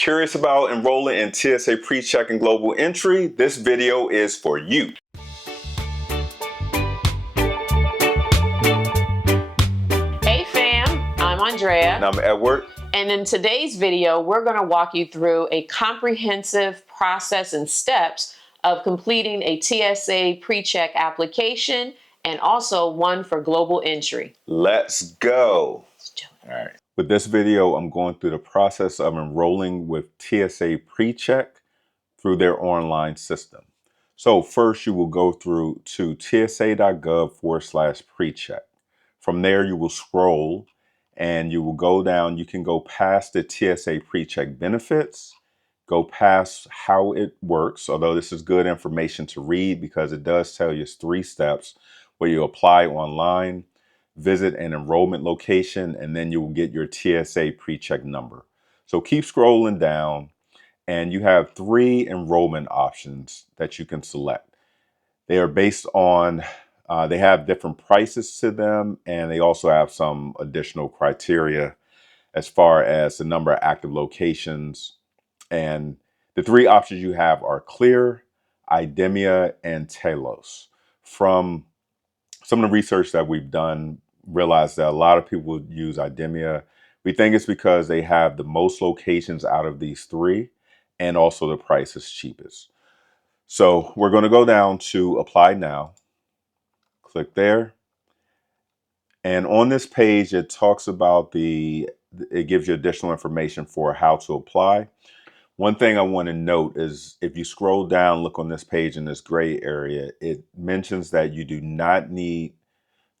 Curious about enrolling in TSA PreCheck and Global Entry? This video is for you. Hey fam, I'm Andrea. And I'm Edward. And in today's video, we're going to walk you through a comprehensive process and steps of completing a TSA PreCheck application and also one for Global Entry. Let's go. Let's do it. All right. With this video, I'm going through the process of enrolling with TSA PreCheck through their online system. So first you will go through to tsa.gov/precheck. From there you will scroll and you will go down. You can go past the TSA PreCheck benefits, go past how it works, although this is good information to read because it does tell you it's 3 steps where you apply online, visit an enrollment location, and then you will get your TSA PreCheck number. So keep scrolling down. And you have 3 enrollment options that you can select. They are based on, they have different prices to them, and they also have some additional criteria as far as the number of active locations. And the 3 options you have are Clear, IDEMIA, and Telos. From some of the research that we've done, realized that a lot of people use IDEMIA. We think it's because they have the most locations out of these 3. And also the price is cheapest. So we're going to go down to apply now. Click there. And on this page, it talks about it gives you additional information for how to apply. One thing I want to note is if you scroll down, look on this page in this gray area, it mentions that you do not need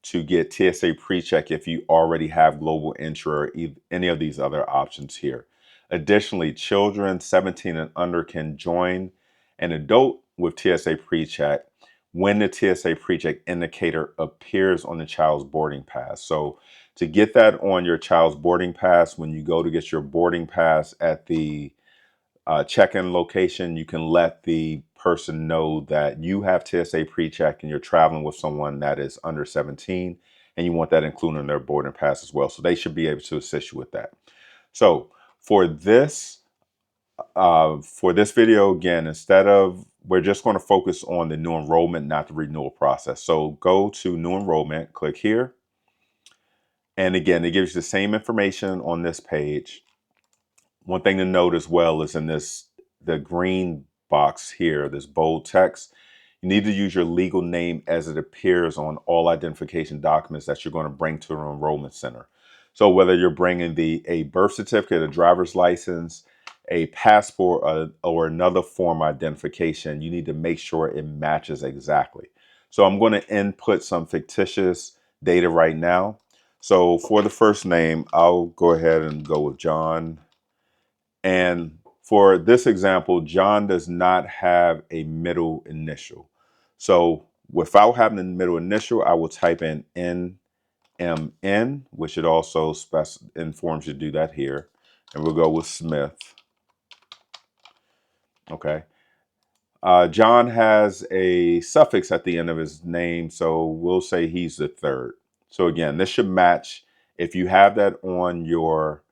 to get TSA PreCheck if you already have Global Entry or any of these other options here. Additionally, children 17 and under can join an adult with TSA PreCheck when the TSA PreCheck indicator appears on the child's boarding pass. So to get that on your child's boarding pass, when you go to get your boarding pass at the check-in location, you can let the person know that you have TSA PreCheck and you're traveling with someone that is under 17 and you want that included in their boarding pass as well. So they should be able to assist you with that. So for this video, again, we're just going to focus on the new enrollment, not the renewal process. So go to new enrollment, click here. And again, it gives you the same information on this page. One thing to note as well is in the green box here, this bold text, you need to use your legal name as it appears on all identification documents that you're going to bring to an enrollment center. So whether you're bringing a birth certificate, a driver's license, a passport, or another form of identification, you need to make sure it matches exactly. So I'm going to input some fictitious data right now. So for the first name, I'll go ahead and go with John. And for this example, John does not have a middle initial. So without having a middle initial, I will type in NMN, which it also informs you to do that here. And we'll go with Smith. Okay. John has a suffix at the end of his name, so we'll say he's the 3rd. So again, this should match. If you have that on your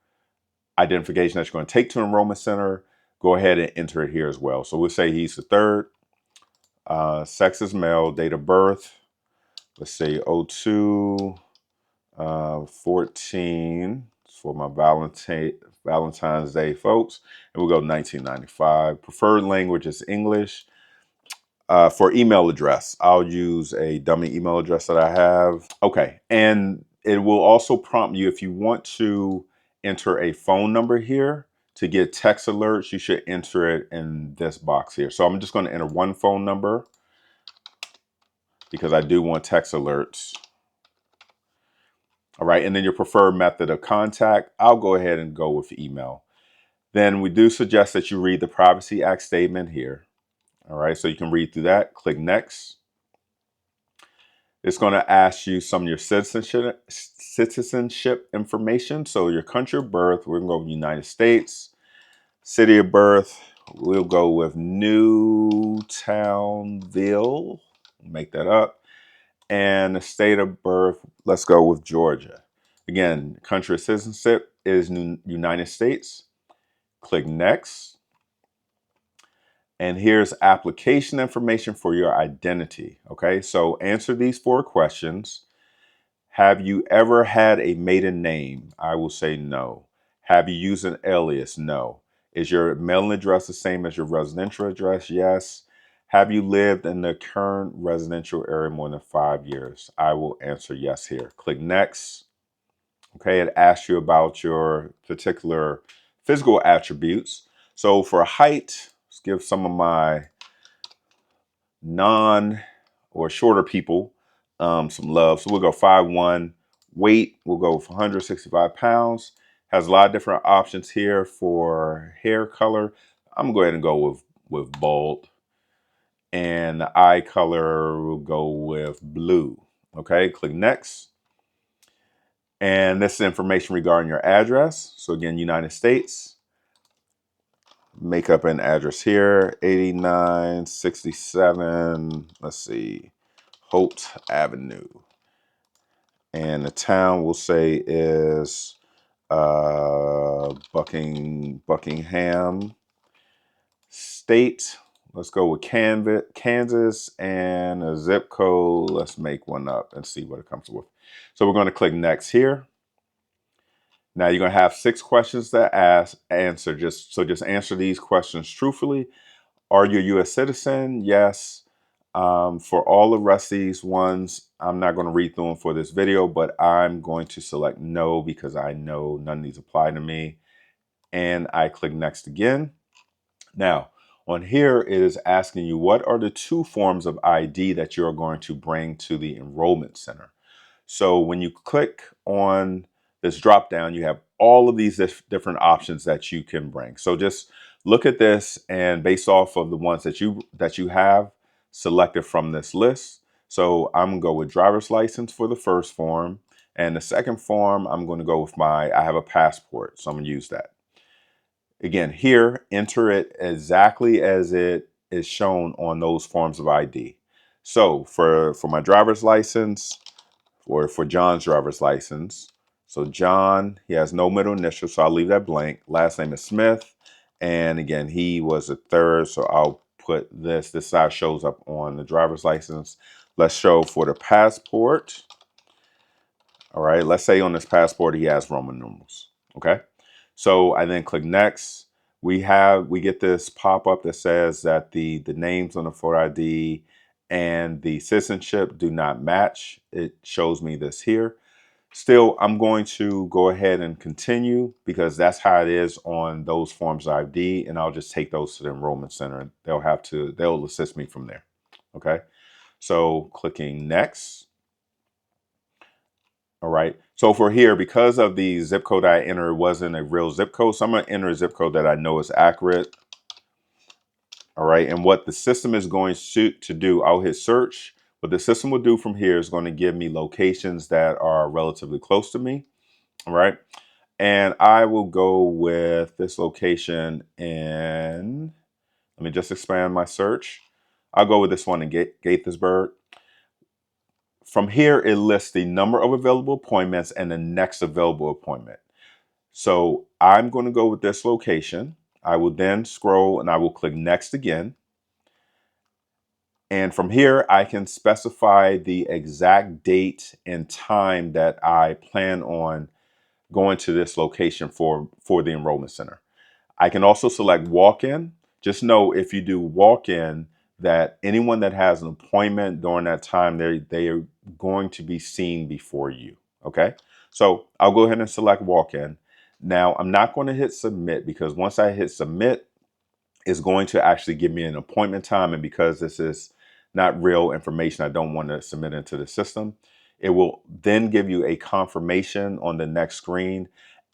identification that you're going to take to enrollment center, go ahead and enter it here as well. So we'll say he's the 3rd. Sex is male, date of birth, let's say 02/14 for my Valentine's Day folks, and we'll go 1995. Preferred language is English. For email address, I'll use a dummy email address that I have. Okay, and it will also prompt you if you want to enter a phone number here to get text alerts. You should enter it in this box here. So I'm just going to enter one phone number because I do want text alerts. All right, and then your preferred method of contact, I'll go ahead and go with email. Then we do suggest that you read the Privacy Act statement here. All right, so you can read through that. Click next. It's going to ask you some of your citizenship information. So your country of birth, we're going to go with United States. City of birth, we'll go with Newtownville. Make that up. And the state of birth, let's go with Georgia. Again, country of citizenship is United States. Click next. And here's application information for your identity. Okay, so answer these 4 questions. Have you ever had a maiden name? I will say no. Have you used an alias? No. Is your mailing address the same as your residential address? Yes. Have you lived in the current residential area more than 5 years? I will answer yes here. Click next. Okay, it asks you about your particular physical attributes. So for height, let's give some of my non or shorter people some love. So we'll go 5'1". Weight, we'll go for 165 pounds. Has a lot of different options here for hair color. I'm gonna go ahead and go with bald. And the eye color, we'll go with blue. Okay, click next. And this is information regarding your address. So again, United States. Make up an address here, 8967, let's see, Holt Avenue. And the town we'll say is Buckingham. State, let's go with Kansas, and a zip code. Let's make one up and see what it comes with. So we're going to click next here. Now you're going to have 6 questions to answer. Just answer these questions truthfully. Are you a U.S. citizen? Yes. For all the rest of these ones, I'm not going to read through them for this video, but I'm going to select no because I know none of these apply to me. And I click next again. Now, on here, it is asking you what are the 2 forms of ID that you're going to bring to the Enrollment Center. So when you click on this drop down, you have all of these different options that you can bring. So just look at this, and based off of the ones that you have selected from this list. So I'm gonna go with driver's license for the first form, and the second form I'm going to go with I have a passport, so I'm gonna use that. Again, here, enter it exactly as it is shown on those forms of ID. So for my driver's license, or for John's driver's license. So John, he has no middle initial, so I'll leave that blank. Last name is Smith. And again, he was a 3rd, so I'll put this. This side shows up on the driver's license. Let's show for the passport. All right, let's say on this passport he has Roman numerals. Okay, so I then click next. We get this pop-up that says that the names on the photo ID and the citizenship do not match. It shows me this here. Still, I'm going to go ahead and continue because that's how it is on those forms of ID, and I'll just take those to the Enrollment Center, and they'll assist me from there. Okay, so clicking next. All right, so for here, because of the zip code I entered wasn't a real zip code, so I'm going to enter a zip code that I know is accurate. All right, and what the system is going to do, I'll hit search. What the system will do from here is going to give me locations that are relatively close to me. All right, and I will go with this location in, let me just expand my search. I'll go with this one in Gaithersburg. From here, it lists the number of available appointments and the next available appointment. So I'm going to go with this location. I will then scroll and I will click next again. And from here, I can specify the exact date and time that I plan on going to this location for the Enrollment Center. I can also select walk-in. Just know if you do walk-in that anyone that has an appointment during that time, they are going to be seen before you, okay? So I'll go ahead and select walk-in. Now, I'm not going to hit submit because once I hit submit, it's going to actually give me an appointment time. And because this is not real information, I don't want to submit into the system. It will then give you a confirmation on the next screen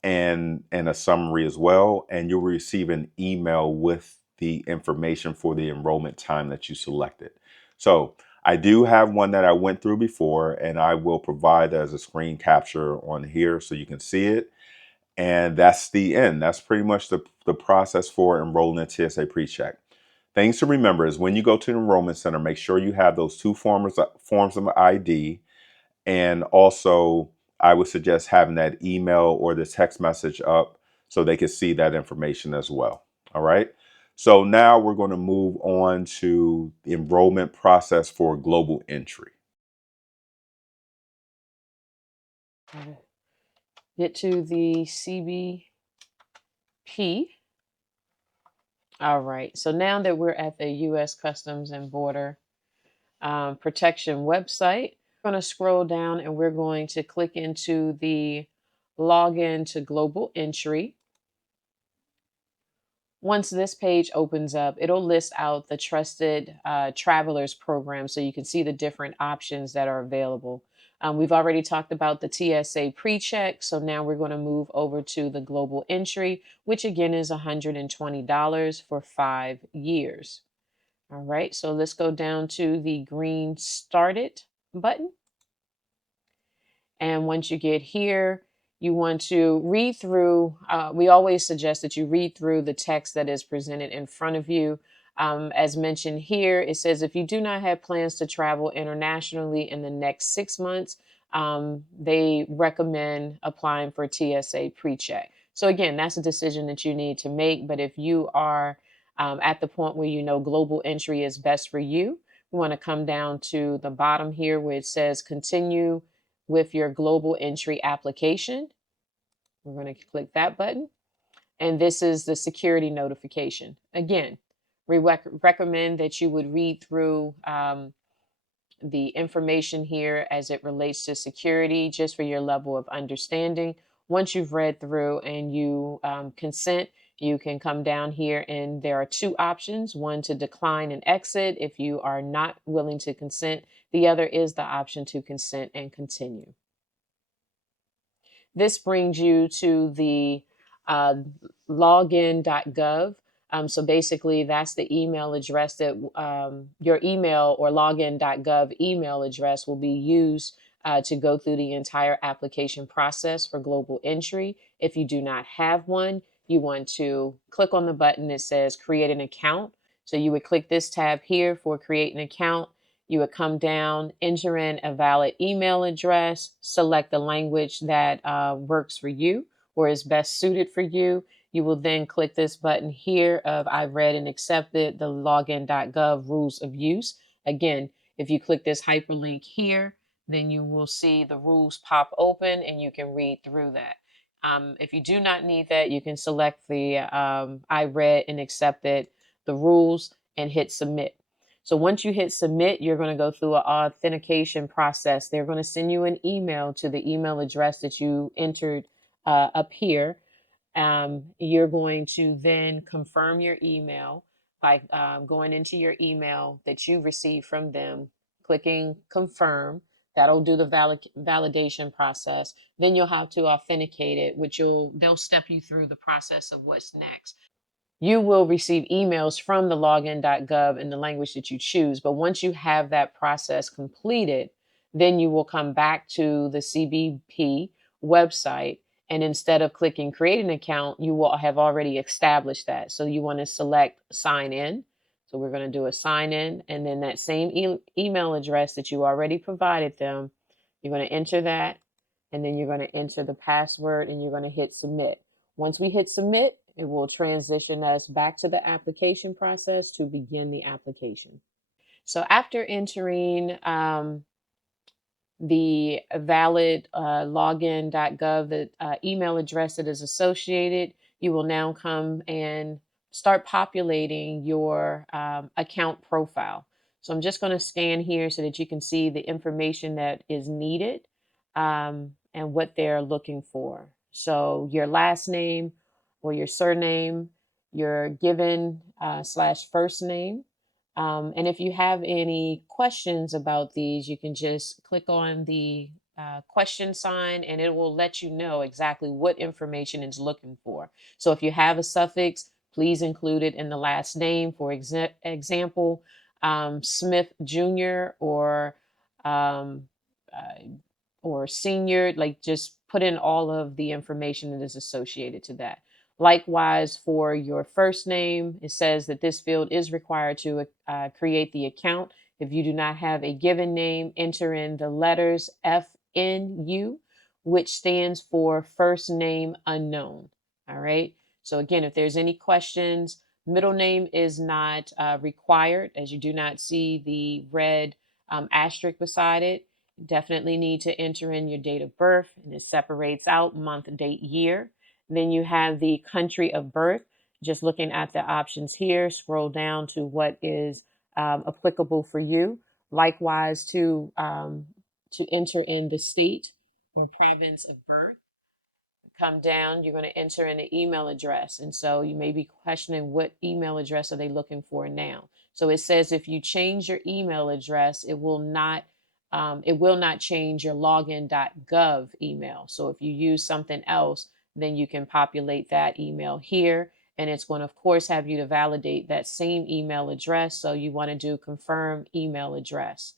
and a summary as well. And you'll receive an email with the information for the enrollment time that you selected. So I do have one that I went through before, and I will provide that as a screen capture on here so you can see it. And that's the end. That's pretty much the process for enrolling in TSA PreCheck. Things to remember is when you go to the Enrollment Center, make sure you have those 2 forms of ID. And also, I would suggest having that email or the text message up so they can see that information as well. All right. So now we're going to move on to the enrollment process for global entry. Get to the CBP. All right. So now that we're at the U.S. Customs and Border Protection website, we're going to scroll down and we're going to click into the login to global entry. Once this page opens up, it'll list out the trusted travelers program so you can see the different options that are available. We've already talked about the TSA PreCheck, so now we're going to move over to the global entry, which again is $120 for 5 years. All right, so let's go down to the green Started button. And once you get here, you want to read through. We always suggest that you read through the text that is presented in front of you. As mentioned here, it says if you do not have plans to travel internationally in the next 6 months, they recommend applying for TSA PreCheck. So again, that's a decision that you need to make. But if you are at the point where you know global entry is best for you, we want to come down to the bottom here where it says continue with your global entry application. We're going to click that button. And this is the security notification. Again, we recommend that you would read through the information here as it relates to security, just for your level of understanding. Once you've read through and you consent, you can come down here and there are 2 options, one to decline and exit if you are not willing to consent. The other is the option to consent and continue. This brings you to the login.gov. So basically, that's the email address that your email or login.gov email address will be used to go through the entire application process for global entry. If you do not have one, you want to click on the button that says create an account. So you would click this tab here for create an account. You would come down, enter in a valid email address, select the language that works for you or is best suited for you. You will then click this button here of I've read and accepted the login.gov rules of use. Again, if you click this hyperlink here, then you will see the rules pop open and you can read through that. If you do not need that, you can select the I read and accepted the rules and hit submit. So once you hit submit, you're going to go through an authentication process. They're going to send you an email to the email address that you entered up here. You're going to then confirm your email by going into your email that you received from them, clicking confirm. That'll do the validation process. Then you'll have to authenticate it, which they'll step you through the process of what's next. You will receive emails from the login.gov in the language that you choose. But once you have that process completed, then you will come back to the CBP website. And instead of clicking create an account, you will have already established that. So you want to select sign in. So we're going to do a sign in. And then that same email address that you already provided them, you're going to enter that. And then you're going to enter the password and you're going to hit submit. Once we hit submit, it will transition us back to the application process to begin the application. So after entering the valid login.gov, the email address that is associated, you will now come and start populating your account profile. So I'm just going to scan here so that you can see the information that is needed and what they're looking for. So your last name or your surname, your given / first name, and if you have any questions about these, you can just click on the question sign and it will let you know exactly what information it's looking for. So if you have a suffix, please include it in the last name. For example, Smith Jr. Um, uh, or senior, like just put in all of the information that is associated to that. Likewise, for your first name, it says that this field is required to create the account. If you do not have a given name, enter in the letters FNU, which stands for first name unknown. All right. So again, if there's any questions, middle name is not required, as you do not see the red asterisk beside it. Definitely need to enter in your date of birth, and it separates out month, date, year. Then you have the country of birth. Just looking at the options here, scroll down to what is applicable for you. Likewise, to enter in the state or province of birth, come down, you're going to enter in an email address. And so you may be questioning, what email address are they looking for now? So it says if you change your email address, it will not change your login.gov email. So if you use something else, then you can populate that email here. And it's going to, of course, have you to validate that same email address. So you want to do confirm email address.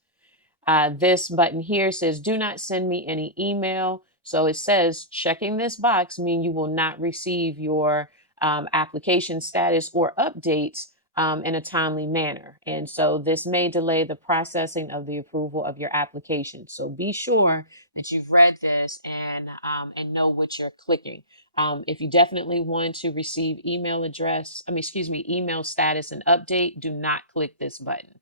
This button here says, do not send me any email. So it says checking this box means you will not receive your application status or updates in a timely manner. And so this may delay the processing of the approval of your application. So be sure that you've read this and know what you're clicking. If you definitely want to receive email status and update, do not click this button.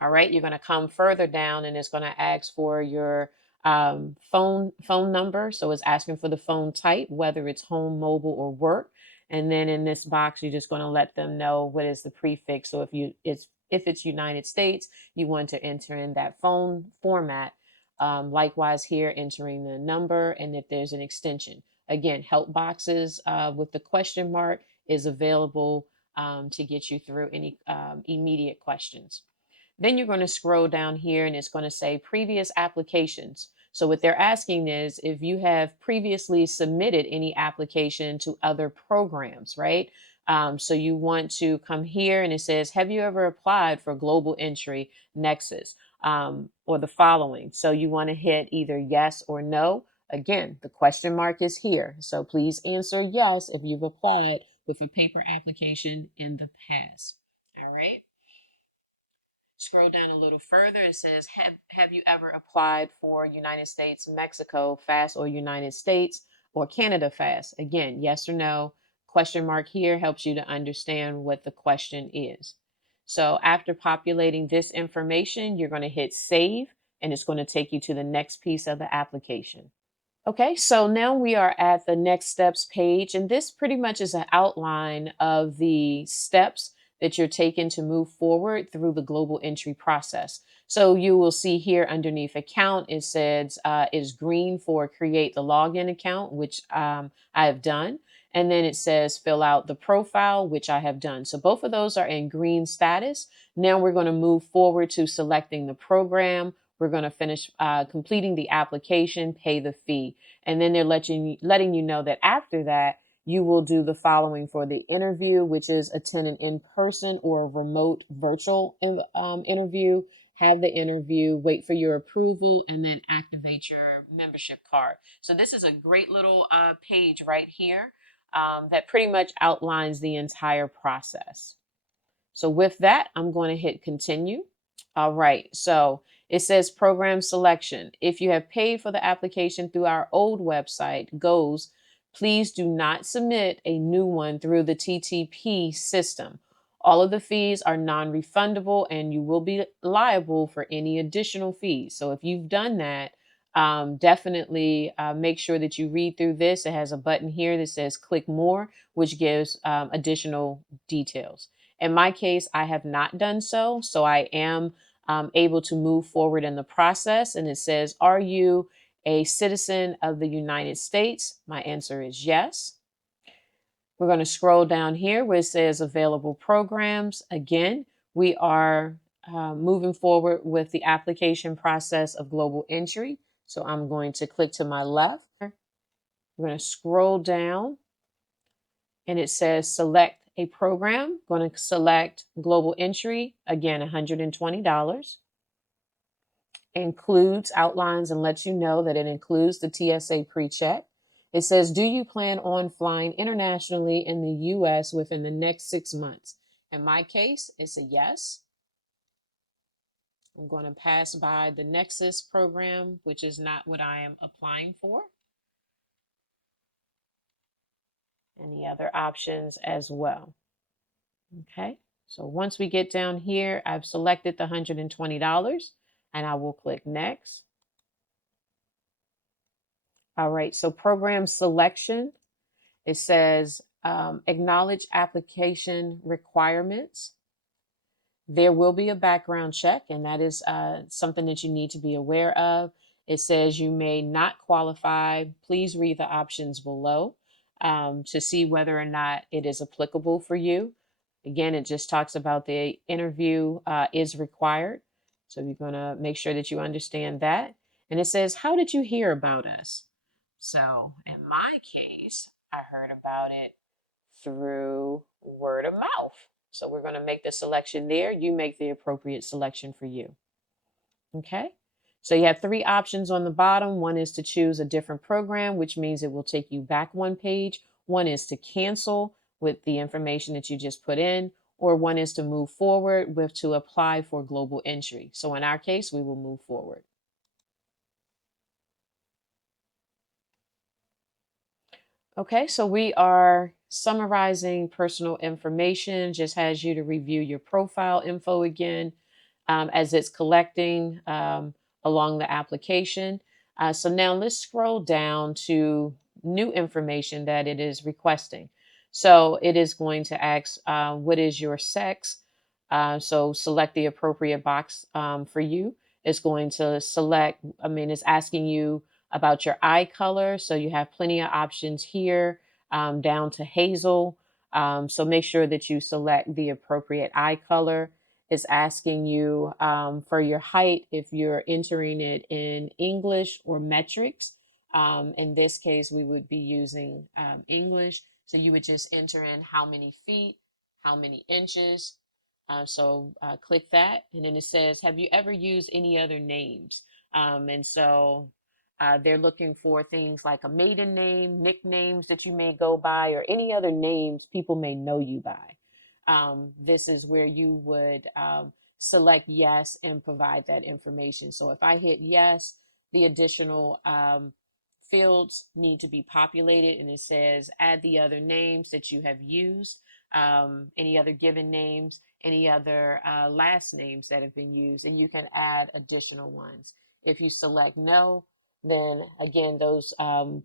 All right, you're going to come further down and it's going to ask for your phone number. So it's asking for the phone type, whether it's home, mobile, or work. And then in this box, you're just going to let them know what is the prefix. So if it's United States, you want to enter in that phone format. Likewise here, entering the number, and if there's an extension. Again, help boxes with the question mark is available to get you through any immediate questions. Then you're going to scroll down here and it's going to say previous applications. So what they're asking is if you have previously submitted any application to other programs, right? So you want to come here and it says, have you ever applied for Global Entry Nexus or the following? So you want to hit either yes or no. Again, the question mark is here. So please answer yes if you've applied with a paper application in the past. All right. Scroll down a little further. It says, have you ever applied for United States, Mexico FAST, or United States or Canada FAST? Again, yes or no. Question mark here helps you to understand what the question is. So after populating this information, you're going to hit save, and it's going to take you to the next piece of the application. Okay, so now we are at the next steps page, and this pretty much is an outline of the steps that you're taking to move forward through the global entry process. So you will see here underneath account, it says is green for create the login account, which I have done. And then it says fill out the profile, which I have done. So both of those are in green status. Now we're going to move forward to selecting the program. We're going to finish completing the application, pay the fee. And then they're letting you know that after that, you will do the following for the interview, which is attend an in-person or a remote virtual interview, have the interview, wait for your approval, and then activate your membership card. So this is a great little page right here that pretty much outlines the entire process. So with that, I'm going to hit continue. All right, so it says program selection. If you have paid for the application through our old website, GOES, please do not submit a new one through the TTP system. All of the fees are non-refundable and you will be liable for any additional fees. So if you've done that, definitely make sure that you read through this. It has a button here that says click more, which gives additional details. In my case, I have not done so, so I am able to move forward in the process. And it says, are you a citizen of the United States? My answer is yes. We're going to scroll down here where it says available programs. Again, we are moving forward with the application process of global entry. So I'm going to click to my left. We're going to scroll down and it says select a program. Going to select global entry, again, $120. Includes, outlines, and lets you know that it includes the TSA PreCheck. It says, do you plan on flying internationally in the US within the next 6 months? In my case, it's a yes. I'm going to pass by the Nexus program, which is not what I am applying for. Any other options as well. Okay, so once we get down here, I've selected the $120 and I will click next. All right, so program selection, it says acknowledge application requirements. There will be a background check, and that is something that you need to be aware of. It says you may not qualify. Please read the options below to see whether or not it is applicable for you. Again, it just talks about the interview is required. So you're going to make sure that you understand that. And it says, how did you hear about us? So in my case, I heard about it through word of mouth. So we're going to make the selection there. You make the appropriate selection for you. Okay. So you have three options on the bottom. One is to choose a different program, which means it will take you back one page. One is to cancel with the information that you just put in, or one is to move forward with to apply for global entry. So in our case, we will move forward. Okay, so we are summarizing personal information, just has you to review your profile info again as it's collecting along the application. So now let's scroll down to new information that it is requesting. So it is going to ask, what is your sex? So select the appropriate box for you. It's going to select, it's asking you about your eye color. So you have plenty of options here down to hazel. So make sure that you select the appropriate eye color. It's asking you for your height if you're entering it in English or metrics. In this case, we would be using English. So you would just enter in how many feet, how many inches. So click that. And then it says, have you ever used any other names? And so they're looking for things like a maiden name, nicknames that you may go by, or any other names people may know you by. This is where you would select yes and provide that information. So if I hit yes, the additional fields need to be populated, and it says add the other names that you have used, any other given names, any other last names that have been used, and you can add additional ones. If you select no, then again, those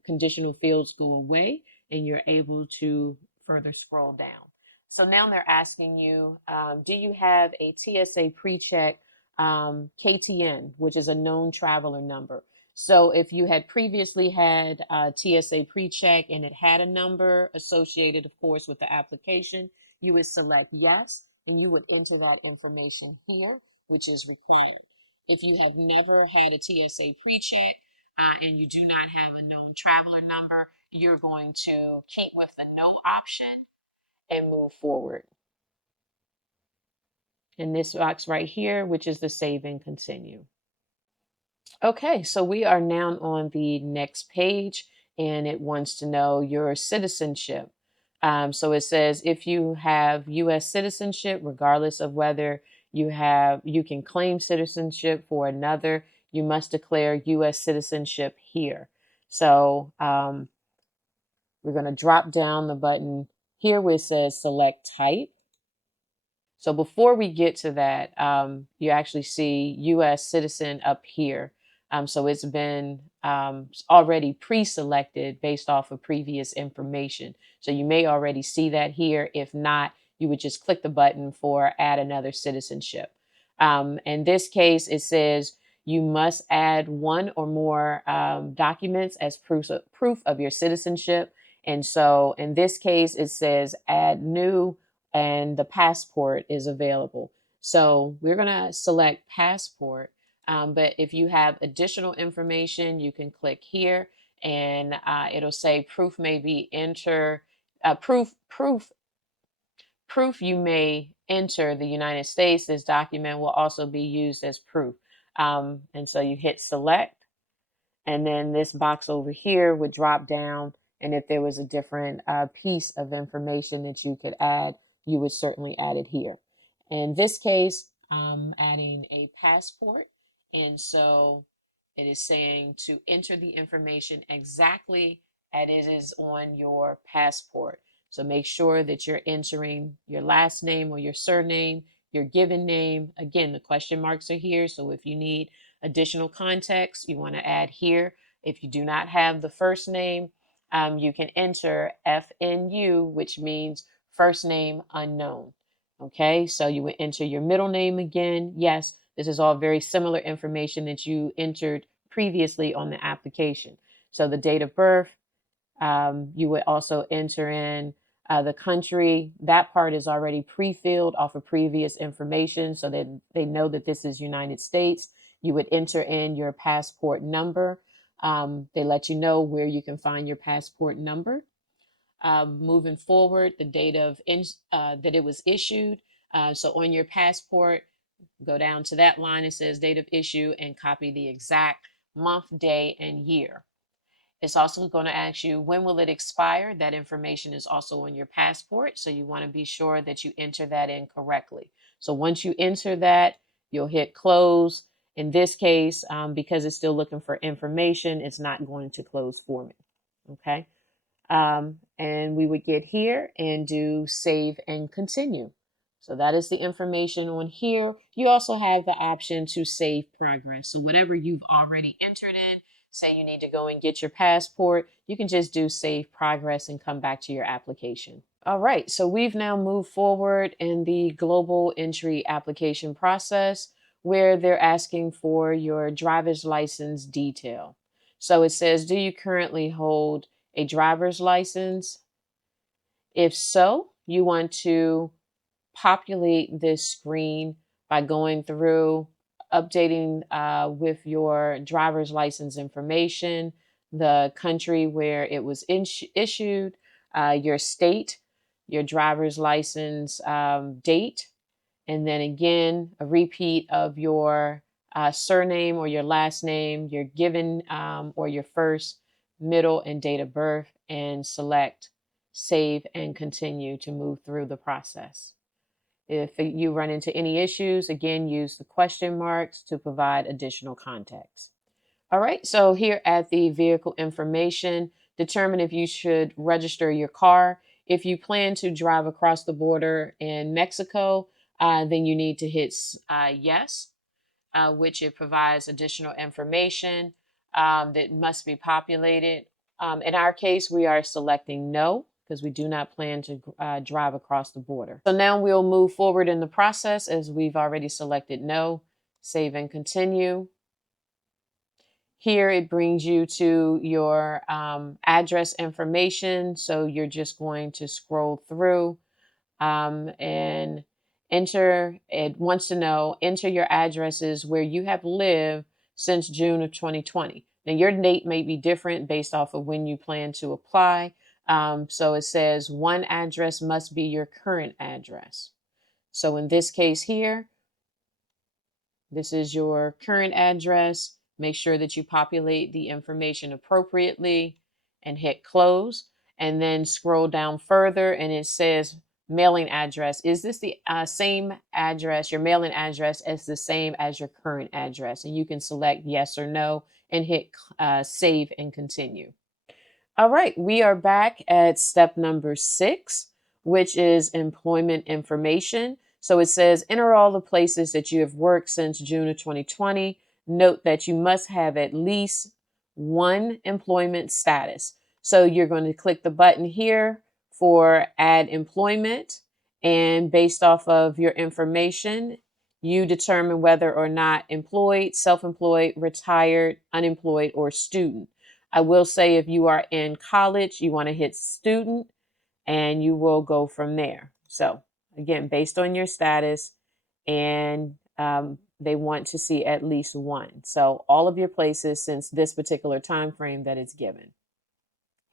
conditional fields go away and you're able to further scroll down. So now they're asking you, do you have a TSA PreCheck KTN, which is a known traveler number? So if you had previously had TSA PreCheck and it had a number associated, of course, with the application, you would select yes, and you would enter that information here, which is required. If you have never had a TSA PreCheck, and you do not have a known traveler number, you're going to keep with the no option and move forward. In this box right here, which is the save and continue. Okay, so we are now on the next page and it wants to know your citizenship. So it says if you have US citizenship, regardless of whether you can claim citizenship for another, you must declare US citizenship here. So we're going to drop down the button here where it says select type. So before we get to that, you actually see U.S. citizen up here. So it's been already pre-selected based off of previous information. So you may already see that here. If not, you would just click the button for add another citizenship. In this case, it says you must add one or more documents as proof of your citizenship. And so in this case, it says add new, and the passport is available. So we're going to select passport. But if you have additional information, you can click here and it'll say proof may be proof you may enter the United States. This document will also be used as proof. And so you hit select, and then this box over here would drop down. And if there was a different piece of information that you could add, you would certainly add it here. In this case, I'm adding a passport. And so it is saying to enter the information exactly as it is on your passport. So make sure that you're entering your last name or your surname, your given name. Again, the question marks are here. So if you need additional context, you want to add here. If you do not have the first name, you can enter FNU, which means first name unknown. Okay, so you would enter your middle name again. Yes, this is all very similar information that you entered previously on the application. So the date of birth, you would also enter in the country. That part is already pre-filled off of previous information so that they know that this is United States. You would enter in your passport number. They let you know where you can find your passport number. Moving forward, the date of that it was issued. So on your passport, go down to that line. It says date of issue and copy the exact month, day, and year. It's also going to ask you when will it expire. That information is also on your passport, so you want to be sure that you enter that in correctly. So once you enter that, you'll hit close. In this case, because it's still looking for information, it's not going to close for me. Okay. And we would get here and do save and continue. So that is the information on here. You also have the option to save progress. So whatever you've already entered in, say you need to go and get your passport, you can just do save progress and come back to your application. All right, so we've now moved forward in the global entry application process where they're asking for your driver's license detail. So it says, do you currently hold a driver's license? If so, you want to populate this screen by going through, updating with your driver's license information, the country where it was issued, your state, your driver's license date, and then again, a repeat of your surname or your last name, your given or your first, middle, and date of birth, and select save and continue to move through the process. If you run into any issues, again, use the question marks to provide additional context. All right, so here at the vehicle information, determine if you should register your car. If you plan to drive across the border in Mexico, then you need to hit yes, which it provides additional information that must be populated. In our case, we are selecting no because we do not plan to drive across the border. So now we'll move forward in the process as we've already selected no, save and continue. Here it brings you to your address information. So you're just going to scroll through and enter. It wants to know, enter your addresses where you have lived since June of 2020. Now your date may be different based off of when you plan to apply. So it says one address must be your current address. So in this case here, this is your current address. Make sure that you populate the information appropriately and hit close. And then scroll down further and it says mailing address. Is this the same address, your mailing address, as the same as your current address? And you can select yes or no and hit save and continue. All right, we are back at step number 6, which is employment information. So it says enter all the places that you have worked since June of 2020. Note that you must have at least one employment status. So you're going to click the button here for add employment. And based off of your information, you determine whether or not employed, self-employed, retired, unemployed, or student. I will say if you are in college, you want to hit student and you will go from there. So again, based on your status, and they want to see at least one. So all of your places since this particular time frame that it's given.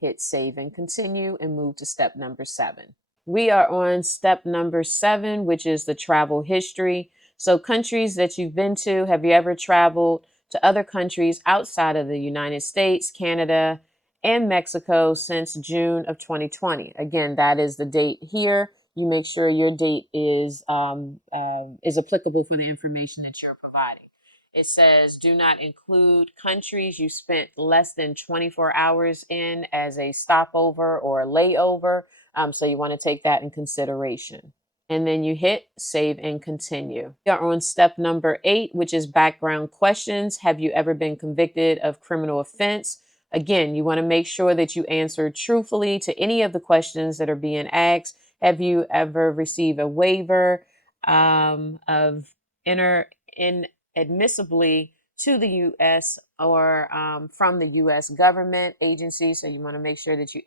Hit save and continue and move to step number 7. We are on step number 7, which is the travel history. So countries that you've been to, have you ever traveled to other countries outside of the United States, Canada, and Mexico since June of 2020? Again, that is the date here. You make sure your date is applicable for the information that you're providing. It says do not include countries you spent less than 24 hours in as a stopover or a layover. So you want to take that in consideration. And then you hit save and continue. We are on step number 8, which is background questions. Have you ever been convicted of criminal offense? Again, you want to make sure that you answer truthfully to any of the questions that are being asked. Have you ever received a waiver of inadmissibly to the U.S. or from the U.S. government agency? So you want to make sure that you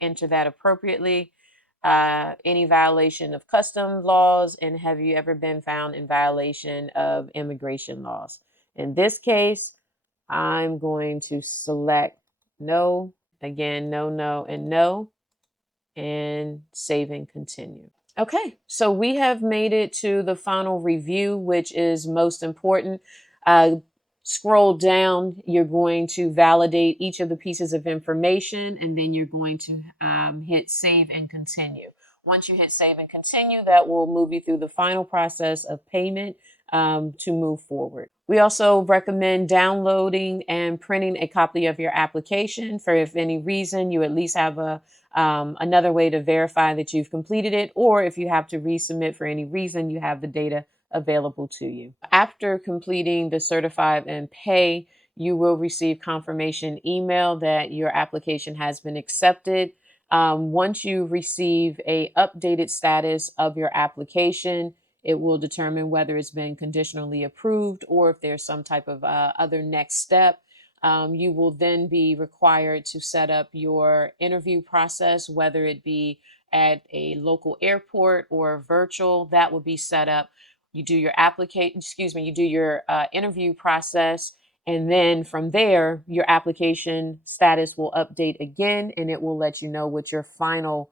enter that appropriately. Any violation of custom laws, and have you ever been found in violation of immigration laws? In this case, I'm going to select no, again, no, no, and no, and save and continue. Okay, so we have made it to the final review, which is most important. Uh, Scroll down, you're going to validate each of the pieces of information, and then you're going to hit save and continue. Once you hit save and continue, that will move you through the final process of payment to move forward. We also recommend downloading and printing a copy of your application for if any reason you at least have another way to verify that you've completed it, or if you have to resubmit for any reason, you have the data available to you. After completing the certified and pay, you will receive confirmation email that your application has been accepted. Once you receive a updated status of your application, it will determine whether it's been conditionally approved or if there's some type of other next step. You will then be required to set up your interview process, whether it be at a local airport or virtual. That will be set up. You do your you do your interview process, and then from there, your application status will update again, and it will let you know what your final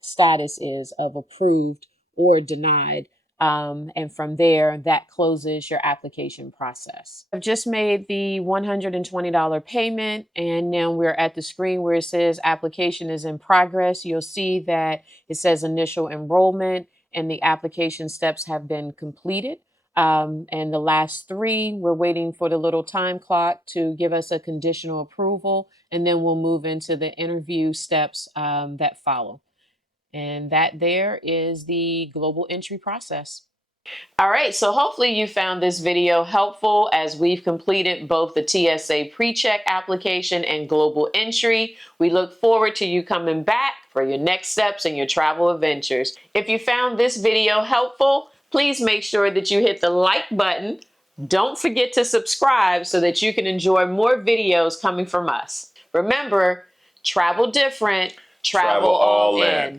status is of approved or denied. And from there, that closes your application process. I've just made the $120 payment, and now we're at the screen where it says application is in progress. You'll see that it says initial enrollment and the application steps have been completed. And the last 3, we're waiting for the little time clock to give us a conditional approval, and then we'll move into the interview steps that follow. And that there is the global entry process. All right, so hopefully you found this video helpful as we've completed both the TSA PreCheck application and global entry. We look forward to you coming back for your next steps in your travel adventures. If you found this video helpful, please make sure that you hit the like button. Don't forget to subscribe so that you can enjoy more videos coming from us. Remember, travel different, travel all in.